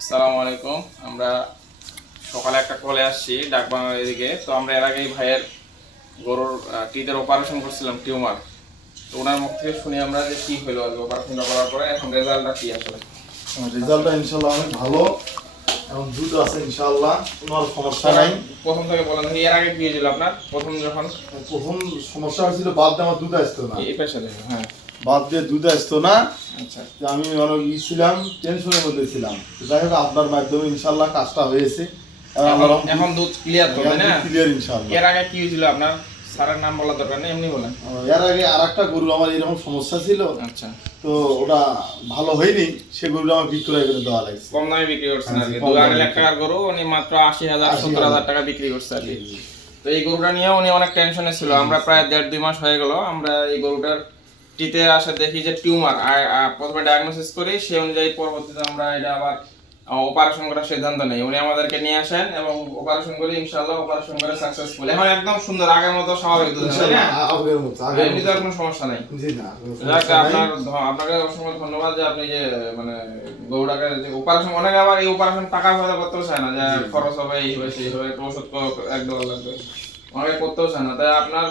আসসালামু আলাইকুম। আমরা সকালে একটা কলে আসছি ডাকবাংলার এদিকে। তো আমরা এর আগেই ভাইয়ের গরুর টিদের অপারেশন করছিলাম, টিউমার। তো ওনার মুখ থেকে শুনি আমরা যে কি হলো আজকে অপারেশনটা করার পরে, এখন রেজাল্টটা কি আসলে। রেজাল্টটা ইনশাআল্লাহ অনেক ভালো এবং দ্রুত আছে ইনশাআল্লাহ, কোনো সমস্যা নাই। প্রথম থেকে বলেন, এর আগে কি হয়েছিল আপনার? প্রথম সমস্যা হয়েছিল বাদ দিয়ে আমার দুধ আসতো না, এই পেশা হ্যাঁ, বাদ দিয়ে দুধ আসতো না। আচ্ছা, তো আমি অনেক ছিলাম, টেনশনের মধ্যে ছিলাম। তো যাই হোক আপনার মাধ্যমে ইনশাআল্লাহ কাজটা হয়েছে। এখন দুধ ক্লিয়ার তো, তাই না? ক্লিয়ার ইনশাআল্লাহ। এর আগে কি হয়েছিল আপনার? স্যারের নাম বলার দরকার নেই, এমনি বলেন। এর আগে আরেকটা গরু আমার এরকম সমস্যা ছিল, আচ্ছা, তো ওটা ভালো হয়নি, সে গরুটা আমার বিক্রয় করে দেওয়া লাগছে। কম দামে বিক্রি করছেন আর কি। কম 2 দামে লাখ টাকার গরু উনি মাত্র 80,000 70,000 টাকা বিক্রি করছে আর কি। তো এই গরুটা নিয়ে উনি অনেক টেনশনে ছিল। আমরা প্রায় 1.5-2 মাস হয়ে গেল আমরা এই গরুটার টিতে আসে দেখি যে টিউমার। প্রথমে ডায়াগনোসিস করি, সেই অনুযায়ী পরবর্তীতে আমরা এটা আবার অপারেশন করার সিদ্ধান্ত নেই। উনি আমাদেরকে নিয়ে আসেন এবং অপারেশন করি, ইনশাআল্লাহ অপারেশন করে সাকসেসফুল। এখন একদম সুন্দর, আগের মতো স্বাভাবিক দুধ, তাই না? এমনিতে আর কোনো সমস্যা নাই। যাক, আপনাকে অসংখ্য ধন্যবাদ যে আপনি যে মানে গরুটাকে যে অপারেশন, অনেকে আবার এই অপারেশন টাকা পয়সা করতেও চায় না, যে খরচ হবে, এই হবে সেই হবে, একটু ওষুধ $1 লাগবে, অনেকে করতেও চায় না। তাই আপনার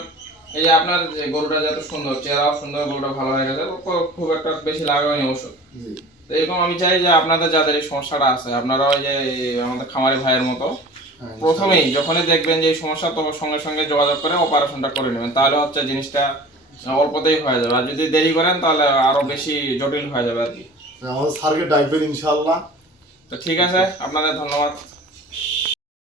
এই যে আপনার যে গরুটা যত সুন্দর, চেহারাও সুন্দর, গরুটা ভালো হয়ে গেছে, খুব একটা বেশি লাগায়নি ওষুধ। তো এরকম আমি চাই যে আপনাদের যাদের এই সমস্যাটা আছে, আপনারা ওই যে আমাদের খামারি ভাইয়ের মতো প্রথমেই যখনই দেখবেন যে এই সমস্যা, তবে সঙ্গে সঙ্গে যোগাযোগ করে অপারেশনটা করে নেবেন। তাহলে হচ্ছে জিনিসটা অল্পতেই হয়ে যাবে। আর যদি দেরি করেন তাহলে আরো বেশি জটিল হয়ে যাবে আর কি। আমাদের স্যারকে ডাকবেন ইনশাআল্লাহ। তো ঠিক আছে, আপনাদের ধন্যবাদ।